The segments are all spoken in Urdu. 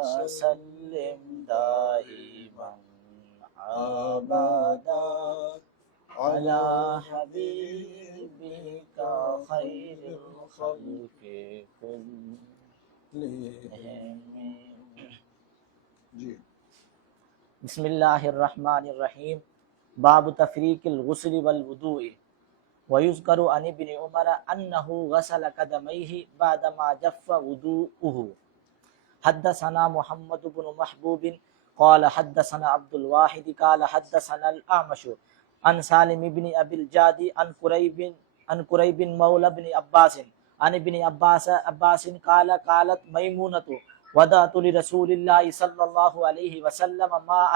وسلم دائما أبدا على حبيبك خير الخلق كلهم. بسم اللہ الرحمن الرحیم. باب تفریق الغسل والوضوء. ويذكر عن ابن عمر أنه غسل قدميه بعدما جف وضوءه. حدثنا محمد بن محبوب قال حدثنا عبد الواحد قال حدثنا الأعمش عن سالم بن أبي الجاد عن قريب مولى بن عباس عن ابن عباس قالت ميمونة وضعت لرسول الله صلى الله عليه وسلم ماء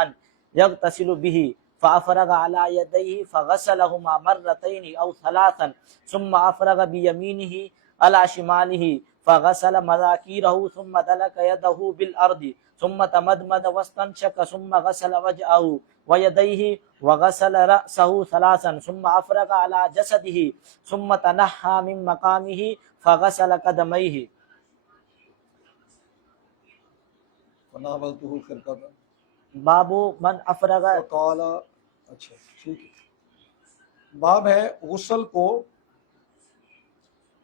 يغتسل به فأفرغ على يديه فغسلهما مرتين أو ثلاثا ثم أفرغ بيمينه على شماله فغسل مذاكيره ثم دلك يده بالأرض ثم تمدمد واستنشق ثم غسل وجهه ويديه وغسل رأسه ثلاثا ثم أفرغ على جسده ثم تنحى من مقامه فغسل قدميه. فناولته خرقة باب من افرغ. قال اچھا ٹھیک ہے. باب ہے غسل کو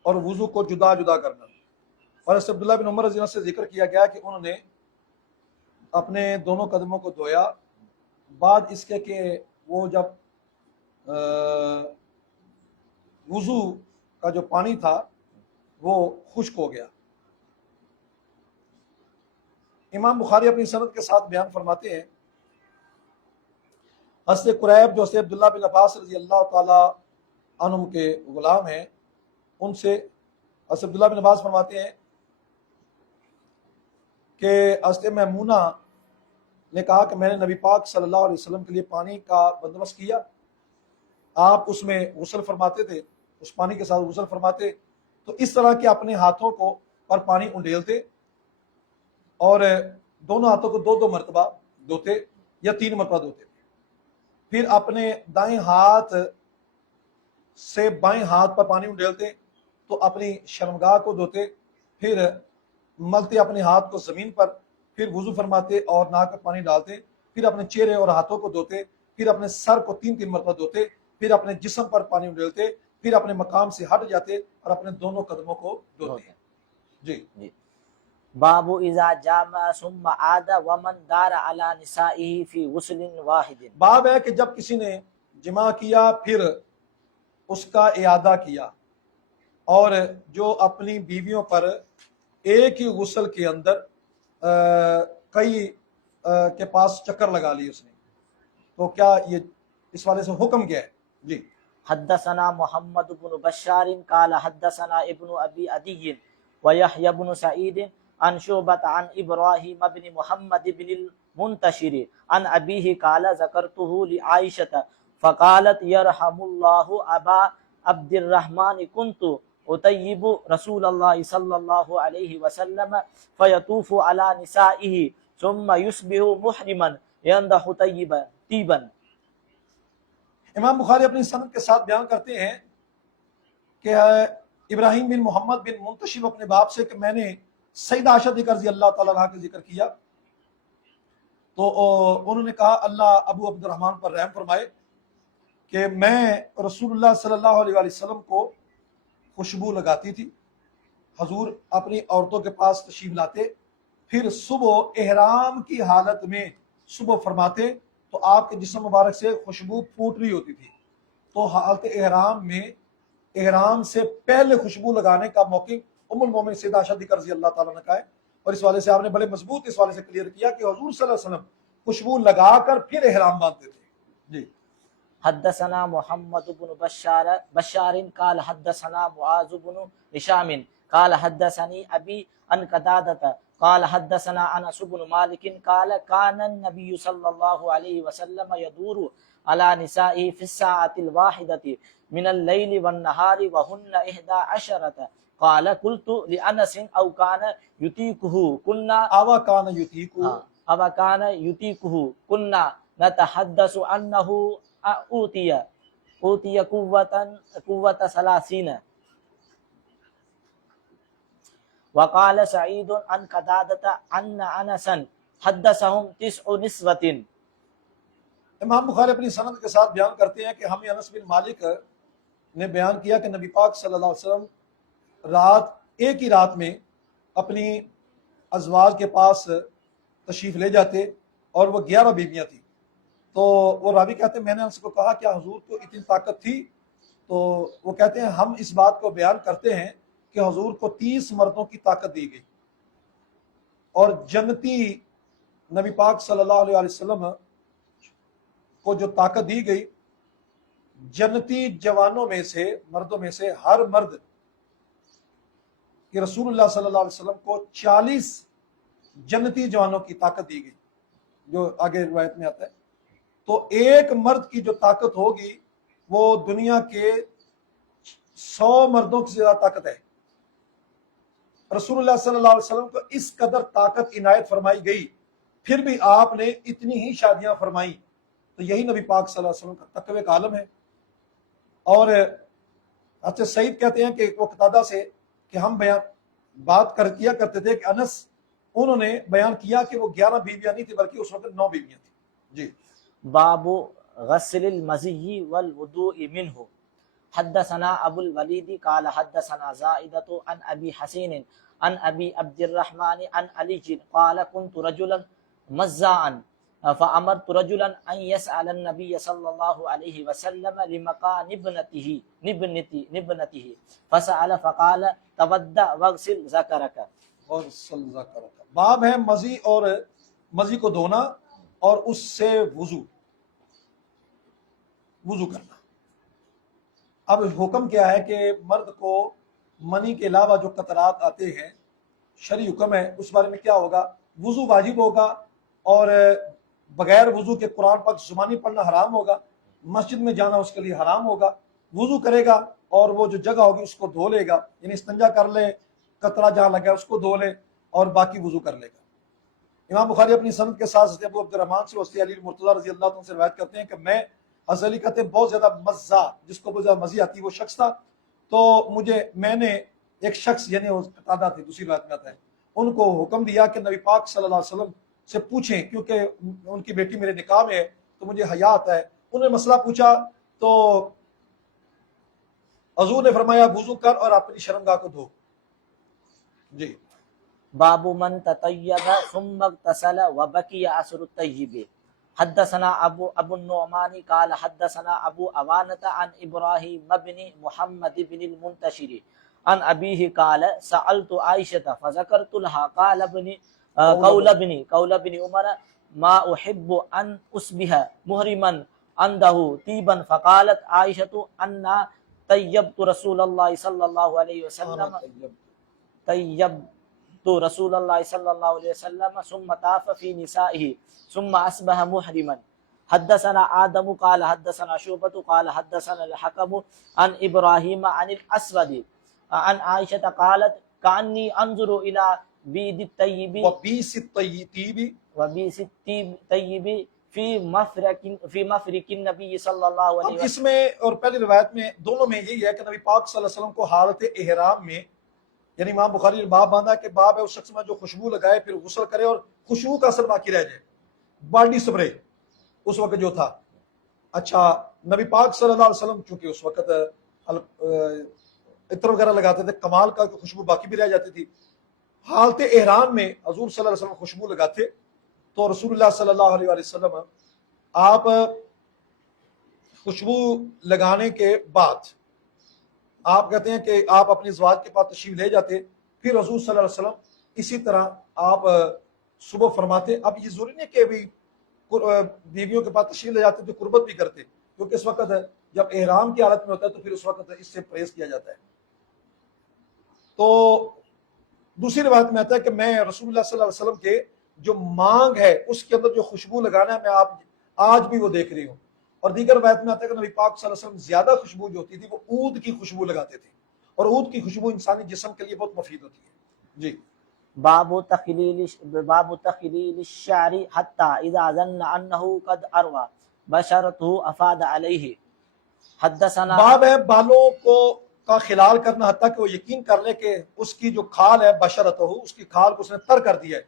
اور وضو کو جدا جدا کرنا. اور اس عبداللہ بن عمر رضی اللہ عنہ سے ذکر کیا گیا کہ انہوں نے اپنے دونوں قدموں کو دھویا بعد اس کے کہ وہ جب وضو کا جو پانی تھا وہ خشک ہو گیا. امام بخاری اپنی سند کے ساتھ بیان فرماتے ہیں حضرت قریب جو حضرت عبداللہ بن عباس رضی اللہ تعالی عنہم کے غلام ہیں ان سے حضرت عبداللہ بن عباس فرماتے ہیں کہ حضرت میمونہ نے کہا کہ میں نے نبی پاک صلی اللہ علیہ وسلم کے لیے پانی کا بندوبست کیا. آپ اس میں غسل فرماتے تھے, اس پانی کے ساتھ غسل فرماتے تو اس طرح کے اپنے ہاتھوں کو پر پانی انڈیلتے اور دونوں ہاتھوں کو دو دو مرتبہ دھوتے یا 3 مرتبہ دھوتے. پھر اپنے دائیں ہاتھ سے بائیں ہاتھ پر پانی انڈیلتے تو اپنی شرمگاہ کو دھوتے, پھر ملتے اپنے ہاتھ کو زمین پر, پھر وضو فرماتے اور ناک پر پانی ڈالتے, پھر اپنے چہرے اور ہاتھوں کو دھوتے, پھر اپنے سر کو 3 مرتبہ دھوتے, پھر اپنے جسم پر پانی انڈیلتے, پھر اپنے مقام سے ہٹ جاتے اور اپنے دونوں قدموں کو دھوتے. جی باب اذا جامع ثم عاد ومن دار على نسائه في غسل واحد. باب ہے کہ جب کسی نے جماع کیا پھر اس کا اعادہ کیا اور جو اپنی بیویوں پر ایک ہی غسل کے اندر کئی کے پاس چکر لگا لی اس نے, تو کیا یہ اس والے سے حکم کیا ہے؟ جی حدثنا محمد بن بشار قال حدثنا ابن ابي عدي ويحيى بن سعيد عن شعبة عن ابراهيم بن محمد بن المنتشر عن ابيه قال ذكرته لعائشة فقالت يرحم الله ابا عبد الرحمن كنت أطيب رسول الله صلى الله عليه وسلم فيطوف على نسائه ثم يصبح محرما ينضح طيبا. امام بخاری اپنی سند کے ساتھ بیان کرتے ہیں کہ ابراہیم بن محمد بن منتشر اپنے باپ سے کہ میں نے سیدہ عائشہ رضی اللہ تعالیٰ عنہ کا ذکر کیا تو انہوں نے کہا اللہ ابو عبد الرحمن پر رحم فرمائے کہ میں رسول اللہ صلی اللہ علیہ وسلم کو خوشبو لگاتی تھی. حضور اپنی عورتوں کے پاس تشریف لاتے, پھر صبح احرام کی حالت میں صبح فرماتے تو آپ کے جسم مبارک سے خوشبو پھوٹ رہی ہوتی تھی, تو حالت احرام میں احرام سے پہلے خوشبو لگانے کا موقع ام المومن سیدہ عائشہ رضی اللہ تعالیٰ عنہ کا ہے. اور اس والے سے آپ نے بڑے مضبوط اس والے سے کلیئر کیا کہ حضور صلی اللہ علیہ وسلم خوشبو لگا کر پھر احرام باندھتے تھے. جی حدثنا محمد بن بشار قال حدثنا معاذ بن هشام قال حدثني ابي عن قتادة قال حدثنا انس بن مالك قال كان النبي صلى الله عليه وسلم يدور على نسائه في الساعة الواحدة من الليل والنهار وهن 11. قال قلت لانس او كان يطيقه كنا كنا نتحدث انه اوتي قوة 30. وقال سعید عن قتادة ان انسا حدثهم 9 نسوة. امام بخاری اپنی سند کے ساتھ بیان کرتے ہیں کہ ہمیں انس بن مالک نے بیان کیا کہ نبی پاک صلی اللہ علیہ وسلم ایک ہی رات میں اپنی ازواج کے پاس تشریف لے جاتے اور وہ 11 بیویاں تھیں. تو وہ راوی کہتے ہیں میں نے انس کو کہا کیا حضور کو اتنی طاقت تھی؟ تو وہ کہتے ہیں ہم اس بات کو بیان کرتے ہیں کہ حضور کو 30 مردوں کی طاقت دی گئی، اور جنتی نبی پاک صلی اللہ علیہ وسلم کو جو طاقت دی گئی، جنتی جوانوں میں سے، مردوں میں سے ہر مرد کہ رسول اللہ صلی اللہ علیہ وسلم کو 40 جنتی جوانوں کی طاقت دی گئی، جو آگے روایت میں آتا ہے. تو ایک مرد کی جو طاقت ہوگی وہ دنیا کے 100 مردوں کی زیادہ طاقت ہے. رسول اللہ صلی اللہ علیہ وسلم کو اس قدر طاقت عنایت فرمائی گئی، پھر بھی آپ نے اتنی ہی شادیاں فرمائیں. تو یہی نبی پاک صلی اللہ علیہ وسلم کا تقوی کا عالم ہے. اور حضرت سعید کہتے ہیں کہ وہ قتادہ سے کہ ہم بات کیا کرتے تھے کہ انس انہوں نے بیان کیا کہ وہ 11 بیویاں نہیں تھی بلکہ اس وقت 9 بیویاں تھیں. جی. باب غسل المزی والوضوء منه. حدثنا ابو الولید قال حدثنا زائدة عن ابي حسين عن ابي عبد الرحمن عن علي قال كنت رجلا مزاعا فأمرت رجلا أن يسأل النبي صلى الله عليه وسلم لمكان ابنته فسأل فقال تودع واغسل ذكرك. باب ہے مزی کو دھونا اور اس سے وضو کرنا. اب حکم کیا ہے کہ مرد کو منی کے علاوہ جو قطرات آتے ہیں شرعی حکم ہے اس بارے میں کیا ہوگا؟ وضو واجب ہوگا، اور بغیر وضو کے قرآن پاک زبانی پڑھنا حرام ہوگا، مسجد میں جانا اس کے لیے حرام ہوگا. وضو کرے گا اور وہ جو جگہ ہوگی اس کو دھو لے گا، یعنی استنجا کر لے، قطرہ جہاں لگا اس کو دھو لے اور باقی وضو کر لے گا. امام بخاری اپنی سند کے ساتھ حضرت ابو عبد الرحمن سے وسطی علی مرتضیٰ رضی اللہ عنہ سے روایت کرتے ہیں کہ میں حضرت علی کہتے ہیں بہت زیادہ مزہ، جس کو بہت زیادہ مزی آتی وہ شخص تھا. تو میں نے ایک شخص یعنی قتادہ تھے، دوسری روایت میں آتا ہے، ان کو حکم دیا کہ نبی پاک صلی اللہ علیہ وسلم سے پوچھیں، کیونکہ ان کی بیٹی میرے نکاح میں ہے تو مجھے حیا آتا ہے. انہوں نے مسئلہ پوچھا تو حضور نے فرمایا وضو کر اور اپنی شرمگاہ کو دھو. جی. باب من تطیب ثم اغتسل وبقي اثر الطیب. حدثنا ابو النعمان قال حدثنا ابو عوانة عن ابراهيم بن محمد بن المنتشر عن ابيه قال سألت عائشة فذكرت لها قول ابن عمر ما احب ان اصبح محرما عنده طيبا فقالت عائشة ان طيبت رسول الله صلى الله عليه وسلم رسول اللہ صلی اللہ علیہ وسلم ثم طاف فی نسائه ثم اصبح محرما. حدثنا آدم قال حدثنا شعبة قال حدثنا الحكم عن ابراہیم عن الاسود عن عائشة قالت كأني انظر الى بيد الطيب وبيس الطيب فی مفرق النبی صلی اللہ علیہ وسلم. اس میں اور پہلی روایت میں دونوں میں یہی ہے کہ نبی پاک صلی اللہ علیہ وسلم کو حالت احرام میں، یعنی امام بخاری نے باب باندھا کہ باب ہے اس شخص میں جو خوشبو لگائے پھر غسل کرے اور خوشبو کا اثر باقی رہ جائے، باڈی سپرے اس وقت جو تھا. اچھا، نبی پاک صلی اللہ علیہ وسلم چونکہ اس وقت عطر وغیرہ لگاتے تھے، کمال کا خوشبو باقی بھی رہ جاتی تھی. حالت احرام میں حضور صلی اللہ علیہ وسلم خوشبو لگاتے تو رسول اللہ صلی اللہ علیہ وسلم آپ خوشبو لگانے کے بعد آپ کہتے ہیں کہ آپ اپنی ازواج کے پاس تشریف لے جاتے، پھر حضور صلی اللہ علیہ وسلم اسی طرح آپ صبح فرماتے. اب یہ ضروری نہیں کہ بھی بیویوں کے پاس تشریف لے جاتے تو قربت بھی کرتے، کیونکہ اس وقت جب احرام کی حالت میں ہوتا ہے تو پھر اس وقت اس سے پرہیز کیا جاتا ہے. تو دوسری روایت میں آتا ہے کہ میں رسول اللہ صلی اللہ علیہ وسلم کے جو مانگ ہے اس کے اندر جو خوشبو لگانا ہے میں آج بھی وہ دیکھ رہی ہوں. اور دیگر روایت میں آتا ہے کہ نبی پاک صلی اللہ علیہ وسلم زیادہ خوشبو جو ہوتی تھی وہ عود کی خوشبو لگاتے تھے، اور عود کی خوشبو انسانی جسم کے لیے بہت مفید ہوتی ہے. جی. باب تخلیل الشعر حتى اذا ظن انه قد اروى بشرته افاد عليه. حدثنا باب ہے بالوں کو کا خلال کرنا حتیٰ کہ وہ یقین کر لے کہ اس کی جو کھال ہے بشرت ہو، اس کی کھال کو اس نے تر کر دیا ہے،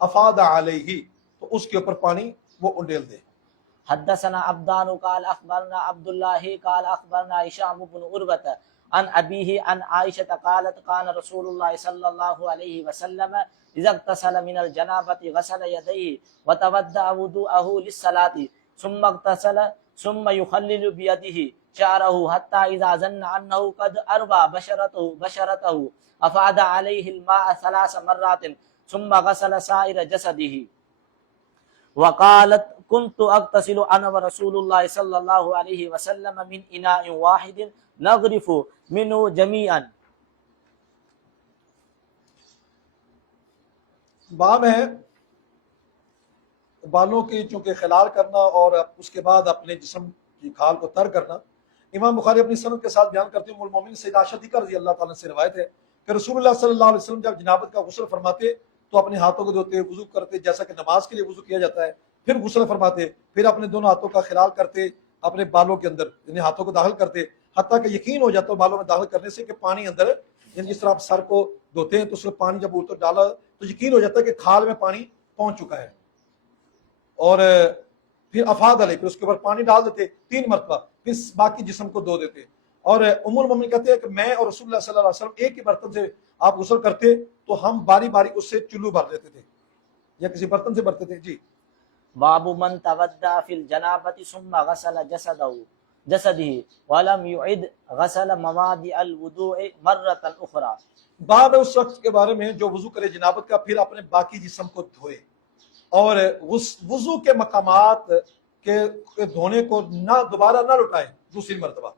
افاد علیہ، تو اس کے اوپر پانی وہ انڈیل دے۔ حدثنا عبدان قال اخبرنا عبد الله قال اخبرنا هشام بن عروة عن ابيه عن عائشة قالت كان رسول الله صلى الله عليه وسلم اذا اغتسل من الجنابة غسل يديه وتودع وضوءه للصلاة ثم اغتسل ثم يخلل بيده شعره حتى اذا ظن انه قد اروى بشرته افاد عليه الماء 3 مرات ثم غسل سائر جسده وقالت كنت اغتسل انا ورسول الله صلى الله عليه وسلم من اناء واحد نغرف منه جميعا۔ باب ہے بالوں کی چونکہ خلال کرنا اور اس کے بعد اپنے جسم کی کھال کو تر کرنا۔ امام بخاری اپنی سند کے ساتھ بیان کرتے ہیں، ام المومنین سیدہ عائشہ رضی اللہ تعالیٰ سے روایت ہے کہ رسول اللہ صلی اللہ علیہ وسلم جب جنابت کا غسل فرماتے تو اپنے ہاتھوں کو دھوتے، وضو کرتے جیسا کہ نماز کے لیے وضو کیا جاتا ہے، پھر غسل فرماتے، پھر اپنے دونوں ہاتھوں کا خلال کرتے اپنے بالوں کے اندر، یعنی ہاتھوں کو داخل کرتے حتیٰ کہ یقین ہو جاتا بالوں میں داخل کرنے سے کہ پانی اندر، یعنی جس طرح آپ سر کو دھوتے ہیں تو اس میں پانی جب اوپر ڈالا تو یقین ہو جاتا ہے کہ کھال میں پانی پہنچ چکا ہے، اور پھر افاد علیہ، پھر اس کے اوپر پانی ڈال دیتے 3 مرتبہ، پھر باقی جسم کو دھو دیتے۔ اور ام المومنین کہتے ہیں کہ میں اور رسول اللہ صلی اللہ علیہ وسلم ایک ہی برتن سے آپ غسل کرتے تو ہم باری باری اس سے چلو بھر لیتے تھے یا کسی برتن سے بھرتے تھے۔ جی باب من تودع في الجنابة ثم غسل جسده ولم يعد غسل موادع الوضوء مرة اخرى۔ باب ہے اس شخص کے بارے میں جو وضو کرے جنابت کا، پھر اپنے باقی جسم کو دھوئے اور وضو کے مقامات کے دھونے کو نہ دوبارہ نہ لٹائے دوسری مرتبہ۔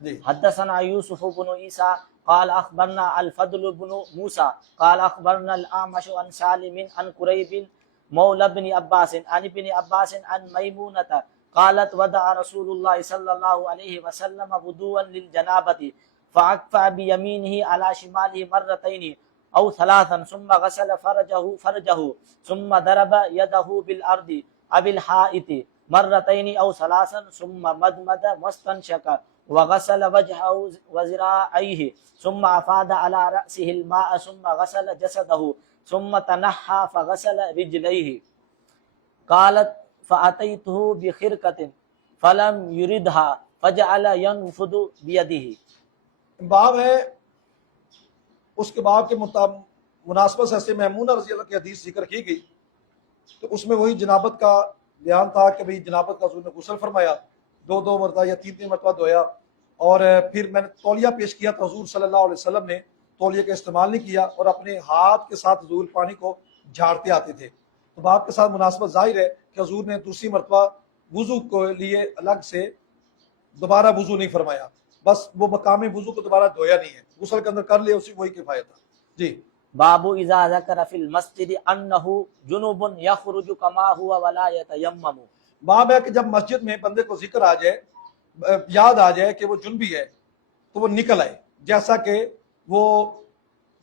جی حدثنا يوسف بن عيسى قال اخبرنا الفضل بن موسى قال اخبرنا الاعمش عن سالم عن قريب مولى بن عباس عن ابن عباس عن ميمونة قالت ودع رسول الله صلى الله عليه وسلم وضوءا للجنابة فأكفأ بيمينه على شماله مرتين أو 3 ثم غسل فرجه ثم ضرب يده بالأرض أو الحائط مرتين أو 3 ثم مدمد واستنشق وغسل وجهه وذراعيه ثم أفاض على رأسه الماء ثم غسل جسده ثم تنحى فغسل رجليه قالت فأتيته بخرقة فلم يردها فجعل ينفض بيده۔ باب ہے اس کے باب کے مناسبت سے میمونہ رضی اللہ کی حدیث ذکر کی گئی، تو اس میں وہی جنابت کا بیان تھا کہ بھئی جنابت کا حضور نے غسل فرمایا، 2 مرتبہ یا 3 مرتبہ دھویا، اور پھر میں نے تولیہ پیش کیا تو حضور صلی اللہ علیہ وسلم نے تولیے کا استعمال نہیں کیا اور اپنے ہاتھ کے ساتھ حضور پانی کو جھاڑتے آتے تھے۔ تو باب کے ساتھ مناسبت ظاہر ہے کہ حضور نے دوسری مرتبہ وضو کے لیے الگ سے دوبارہ وضو نہیں فرمایا، بس وہ مقامی وضو کو دوبارہ دھویا نہیں ہے، غسل کے اندر کر لیا، اسی وہی کفایت تھا۔ جی باب اذا ذکر فی المسجد انه جنوب یخرج کما هو ولا یتیمم۔ باب ہے کہ جب مسجد میں بندے کو ذکر آ جائے، یاد آ جائے کہ وہ جنبی ہے تو وہ نکل آئے جیسا کہ وہ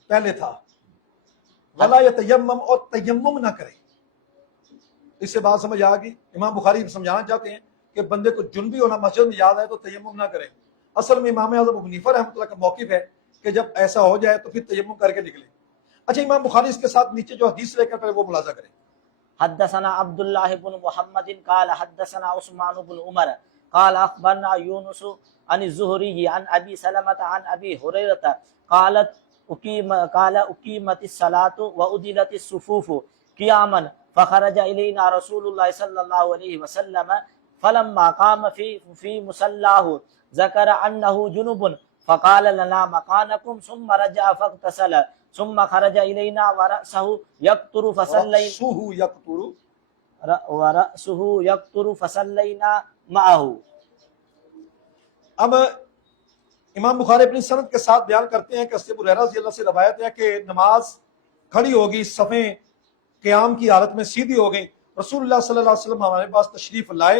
پہلے تھا، ولا یتیمم، اور تیمم نہ کرے۔ اس سے بات سمجھ آ گئی؟ امام بخاری سمجھانا چاہتے ہیں کہ بندے کو جنبی ہونا مسجد میں یاد آئے تو تیمم نہ کرے۔ اصل میں امام اعظم ابو حنیفہ رحمۃ اللہ کا موقف ہے کہ جب ایسا ہو جائے تو پھر تیمم کر کے نکلے۔ اچھا، امام بخاری اس کے ساتھ نیچے جو حدیث لے کر پہلے وہ ملاحظہ کریں۔ حدثنا عبد الله بن محمد قال حدثنا عثمان بن عمر قال اخبرنا يونس عن الزهري عن ابي سلمة عن ابي هريرة قال اقيمت الصلاة وأدلت الصفوف قياما فخرج الينا رسول الله صلى الله عليه وسلم فلما قام في مصلاه ذكر انه جنب فقال لنا مكانكم ثم رجع فاغتسل ثم خرج الينا ورأسه يقطر فصلينا معه۔ اب امام بخاری اپنی سند کے ساتھ بیان کرتے ہیں کہ حضرت ابو ہریرہ رضی اللہ سے روایت ہے کہ نماز کھڑی ہوگی، صفیں قیام کی حالت میں سیدھی ہو گئی، رسول اللہ صلی اللہ علیہ وسلم ہمارے پاس تشریف لائے،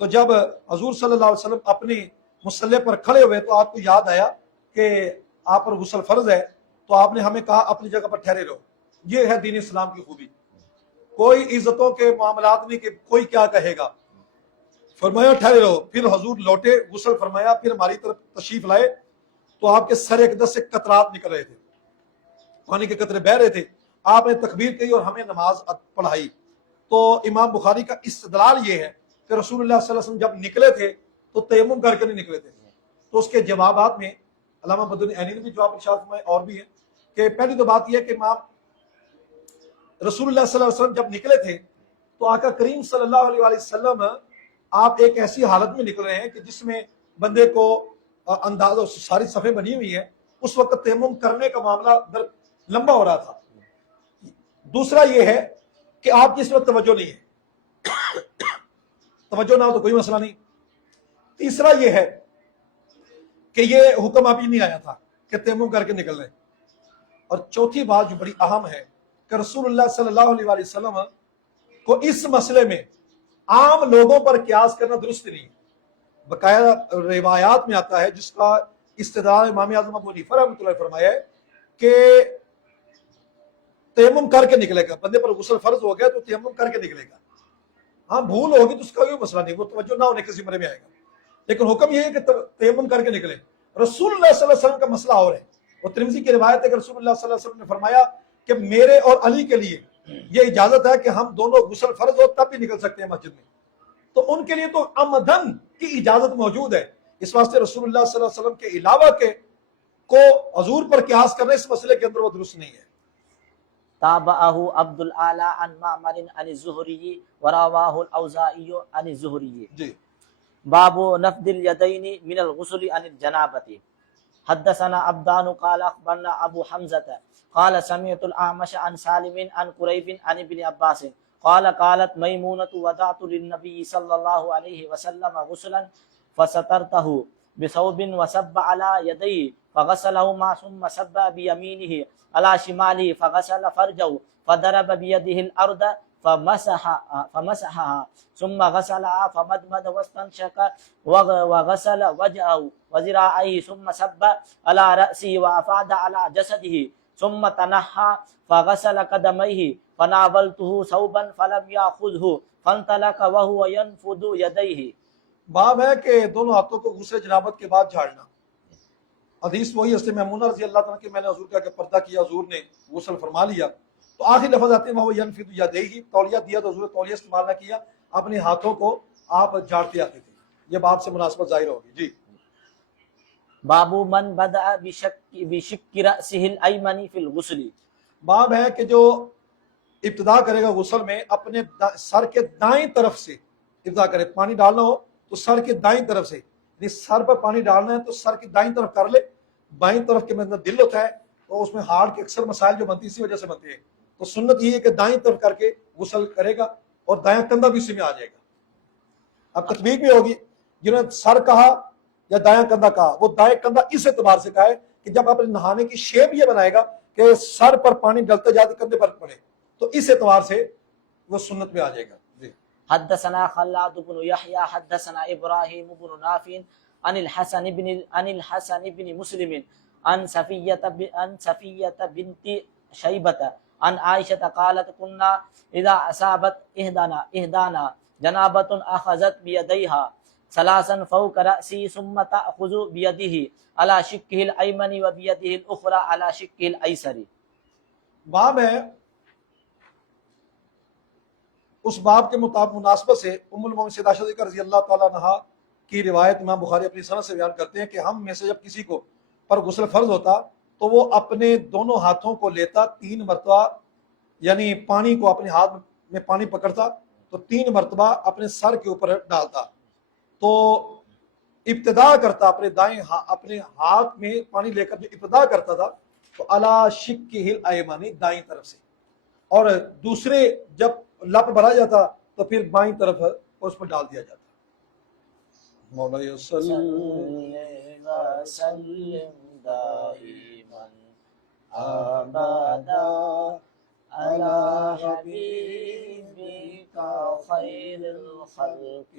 تو جب حضور صلی اللہ علیہ وسلم اپنی مصلی پر کھڑے ہوئے تو آپ کو یاد آیا کہ آپ پر غسل فرض ہے، تو آپ نے ہمیں کہا اپنی جگہ پر ٹھہرے رہو۔ یہ ہے دین اسلام کی خوبی، کوئی عزتوں کے معاملات نہیں کہ کوئی کیا کہے گا، فرمایا ٹھہرے رہو۔ پھر حضور لوٹے، غسل فرمایا، پھر ہماری طرف تشریف لائے تو آپ کے سر اقدس سے قطرات نکل رہے تھے، پانی کے قطرے بہ رہے تھے، آپ نے تکبیر کی اور ہمیں نماز پڑھائی۔ تو امام بخاری کا استدلال یہ ہے کہ رسول اللہ صلی اللہ علیہ وسلم جب نکلے تھے تو تیمم کر کے نہیں نکلے تھے۔ تو اس کے جوابات میں علامہ بدر عینی نے بھی جواب ارشاد فرمائے، اور بھی ہے کہ پہلی تو بات یہ ہے کہ امام رسول اللہ صلی اللہ علیہ وسلم جب نکلے تھے تو آقا کریم صلی اللہ علیہ وآلہ وسلم آپ ایک ایسی حالت میں نکل رہے ہیں کہ جس میں بندے کو اندازہ ساری صفیں بنی ہوئی ہیں، اس وقت تیمم کرنے کا معاملہ لمبا ہو رہا تھا۔ دوسرا یہ ہے کہ آپ کی اس وقت توجہ نہیں ہے، توجہ نہ ہو تو کوئی مسئلہ نہیں۔ تیسرا یہ ہے کہ یہ حکم ابھی نہیں آیا تھا کہ تیمم کر کے نکل رہے۔ اور چوتھی بات جو بڑی اہم ہے کہ رسول اللہ صلی اللہ علیہ وآلہ وسلم کو اس مسئلے میں عام لوگوں پر قیاس کرنا درست نہیں ہے۔ باقاعدہ روایات میں آتا ہے، جس کا استدلال امام اعظم ابو حنیفہ رحمۃ اللہ فرمایا ہے کہ تیمم کر کے نکلے گا، بندے پر غسل فرض ہو گیا تو تیمم کر کے نکلے گا۔ ہاں بھول ہوگی تو اس کا کوئی مسئلہ نہیں، وہ توجہ نہ ہونے کے ذمرے میں آئے گا، لیکن حکم یہ ہے کہ تیمم کر کے نکلے۔ رسول اللہ صلی اللہ علیہ وسلم کا مسئلہ اور ہے، وہ ترمذی کی روایت ہے کہ رسول اللہ صلی اللہ علیہ وسلم نے فرمایا کہ میرے اور علی کے لیے یہ اجازت ہے کہ ہم دونوں غسل فرض ہو تب بھی نکل سکتے ہیں مسجد میں، تو ان کے لیے تو عمدن کی اجازت موجود ہے۔ اس واسطے رسول اللہ صلی اللہ علیہ وسلم کے علاوہ کے کو حضور پر قیاس کرنا اس مسئلے کے اندر وہ درست نہیں ہے۔ تابعہ عبد الاعلی عن معمر عن الزہری وراواہ الاوزاعی عن الزہری۔ جی باب نفض الیدین من الغسل عن الجنابۃ۔ حدثنا عبدان قال اخبرنا ابو حمزة قال سمعت الاعمش عن سالم عن قریب عن ابن عباس قال قالت میمونة وضعت للنبي صلى الله عليه وسلم غسلا فسترته بثوب وصب على يديه فغسلهما ثم صب بيمينه على شماله فغسل فرجه فضرب بيده الأرض فمسحها ثم غسلها فمدمد واستنشق وغسل وجهه وذراعيه ثم صب على رأسه وأفاض على جسده ثم تنحى فغسل قدميه فناولته ثوبا فلم يأخذه فانطلق وهو ينفض يديه۔ باب ہے کہ دونوں ہاتھوں کو غسل جنابت کے بعد جھاڑنا۔ حدیث وہی ہے، میمونہ رضی اللہ تعالیٰ کہ میں نے حضور کا کہ پردہ کیا، حضور نے غسل فرما لیا، تو آخری لفظ آتے ہیں وہ ینفض یدیہ، تولیہ دیا تو حضور تولیہ استعمال نہ کیا، اپنے ہاتھوں کو آپ جھاڑتے آتے تھے۔ یہ باب سے مناسبت ظاہر ہوگی۔ جی باب من بدأ بشق رأسه الأيمن في الغسل۔ باب ہے کہ جو ابتدا کرے گا غسل میں اپنے سر کے دائیں طرف سے ابتدا کرے، پانی ڈالنا ہو تو سر کے دائیں طرف سے، یعنی سر پر پانی ڈالنا ہے تو سر کی دائیں طرف کر لے، بائیں طرف کے اندر دل ہوتا ہے تو اس میں ہارٹ کے اکثر مسائل جو بنتی اسی وجہ سے بنتے ہیں، تو سنت یہ ہے کہ دائیں طرف کر کے غسل کرے گا اور دائیں کندھا بھی اسی میں آ جائے گا۔ اب تطبیق بھی ہوگی، جنہوں نے سر کہا یا دائیں کندھا کہا، وہ دائیں کندھا اس اعتبار سے کہا ہے کہ جب آپ نہانے کی شیپ یہ بنائے گا کہ سر پر پانی ڈلتے جاتے کندھے پر پڑے، تو اس اعتبار سے وہ سنت میں آ جائے گا۔ جی حدثنا خلاد بن يحيى حدثنا ابراهيم بن نافع عن الحسن بن مسلم عن صفية بنت شيبة عن عائشة قالت كنا اذا اصابت احدانا جنابة اخذت بيديها ثلاثا فوق رأسه ثم تأخذ بيده على شقه الايمن وبيده الاخرى على شقه الايسر۔ باب ہے، اس باب کے مطابق مناسبت سے ام المومنین سیدہ عائشہ صدیقہ رضی اللہ تعالیٰ عنہا کی روایت امام بخاری اپنی سند سے بیان کرتے ہیں کہ ہم میں سے جب کسی کو پر غسل فرض ہوتا تو وہ اپنے دونوں ہاتھوں کو لیتا 3 مرتبہ، یعنی پانی کو اپنے ہاتھ میں پانی پکڑتا تو 3 مرتبہ اپنے سر کے اوپر ڈالتا، تو ابتدا کرتا اپنے ہاتھ میں پانی لے کر جو ابتدا کرتا تھا تو علی شقہ الایمن، دائیں طرف سے، اور دوسرے جب لپ بھرا جاتا تو پھر بائیں طرف اس پر ڈال دیا جاتا۔ مولا صلی وسلم دائما ابدا علی حبیبک خیر الخلق